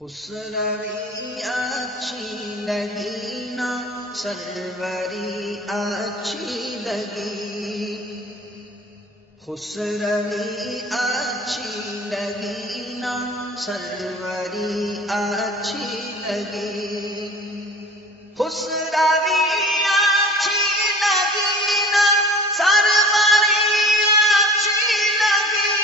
خسروی اچھی لگی نا سروری اچھی لگی، خسروی اچھی لگی نا سروری اچھی لگی، خسروی اچھی لگی نا سروری اچھی لگی،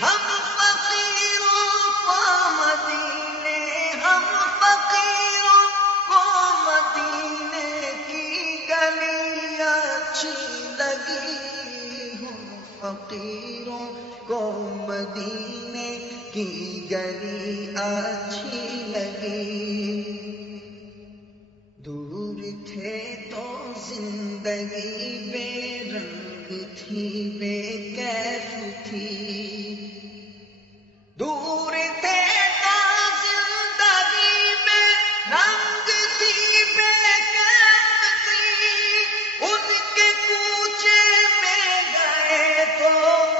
ہم فقیروں کو مدینے، ہم فقیروں کو مدینے کی گلی اچھی لگی، ہم فقیروں کو مدینے کی گلی اچھی لگی، دور تھے تو زندگی بے رنگ تھی بے کیف تھی، دور تھے تو زندگی بے رنگ تھی بے کیف تھی، ان کے کوچے میں گئے تو،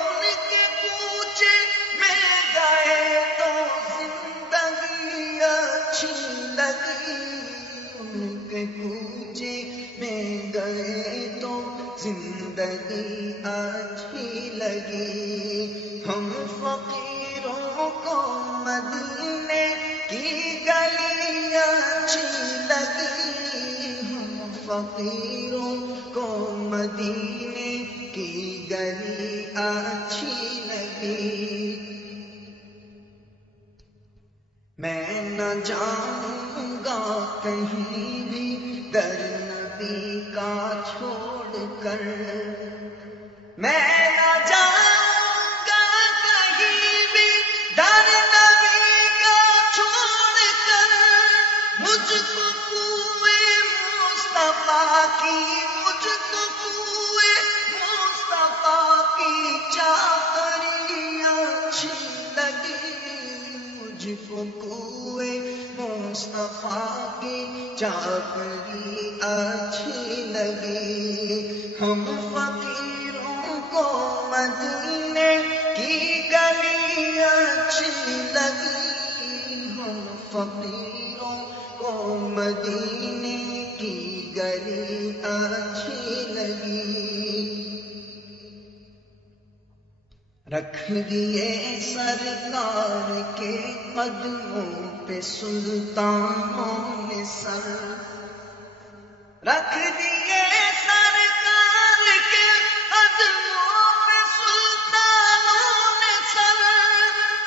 ان کے کوچے میں گئے تو زندگی اچھی لگی، ان کے کوچے میں گئے تو زندگی اچھی لگی، ہم فقیروں کو مدینے کی گلی اچھی لگی، ہم فقیروں کو مدینے کی گلی اچھی لگی، میں نہ جاؤں گا کہیں بھی در نبی کا چھوڑ کر، میں نہ جاؤں گا کہیں بھی در نبی کا چھوڑ کر، مجھ کو کوئے مصطفیٰ کی، مجھ کو کوئے مصطفیٰ کی چادری اچھی لگی، مجھ کو کوئے مصطفیٰ کی چادری اچھی لگی، ہم فقیروں کو مدینے کی گلی اچھی لگی، ہم فقیروں کو مدینے کی گلی اچھی لگی، رکھ دیے سرکار کے قدموں پہ سلطانوں نے سر، رکھ دیے سرکار کے قدموں پہ سلطانوں نے سر،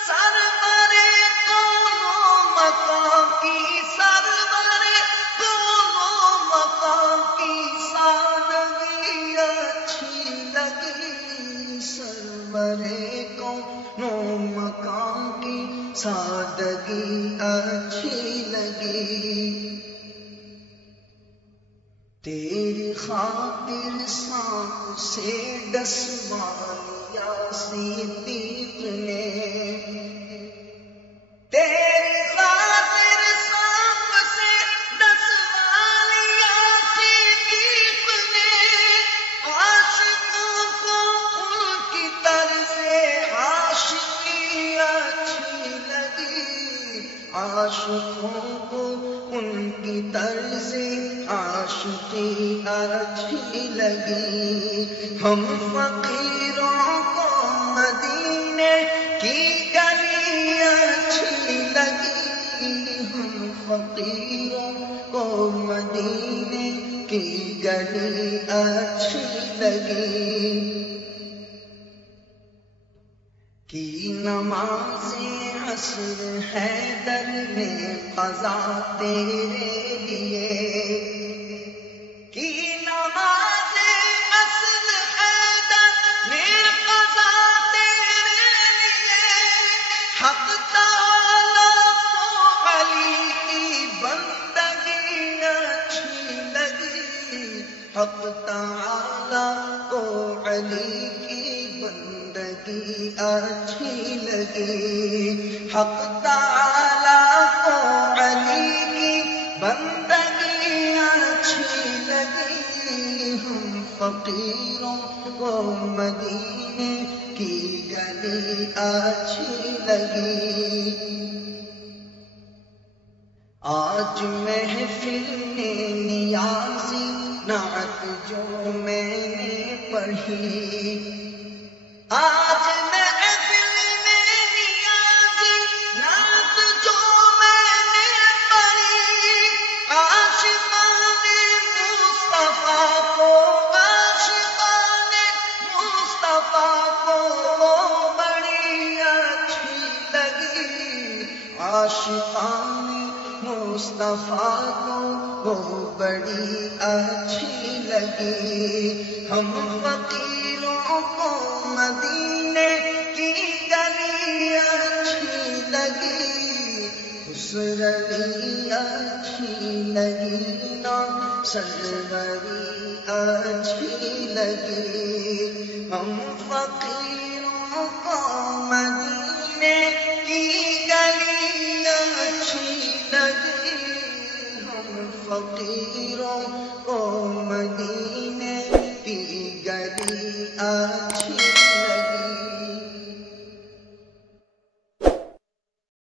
سرورے دونوں مکان کی، سرورے دونوں مکان کی سادگی اچھی لگی، سرورے دونوں مکان کی سادگی اچھی لگی، تیری خاطر سانپ سے ڈسوا لیا صدیق نے، تیری خاطر سانپ سے ڈسوا لیا صدیق نے، عاشقوں کو ان کی طرز عاشقی اچھی لگی، عاشقوں کو ان کی طرز عاشقی اچھی لگی، ہم فقیروں کو مدینے کی گلی اچھی لگی، ہم فقیروں کو مدینے کی گلی اچھی لگی، کی نماز عصر حیدر میں قضا تیرے لیے، کی نماز عصر حیدر میں قضا تیرے لیے، حق تعالیٰ کو علی کی بندگی اچھی لگی، حق تعالیٰ کو علی کی بندگی اچھی لگی، حق تعالیٰ کو علی کی بندگی اچھی لگی، ہم فقیروں کو مدینے کی گلی اچھی لگی، آج محفل میں نیازی نعت جو میں نے پڑھی، آج محفل میں نیازی نعت جو میں نے پڑھی، عاشقان مصطفیٰ کو، عاشقان مصطفیٰ کو بڑی اچھی لگی، عاشقان مصطفیٰ کو وہ بڑی اچھی لگی۔ ہم فقیروں کو مدینے کی گلی اچھی لگی، خسروی اچھی لگی نا سروری اچھی لگی۔ ہم فقیروں کو مدینے کی گلی اچھی لگی، ہم فقیروں کو مدینے کی گلی اچھی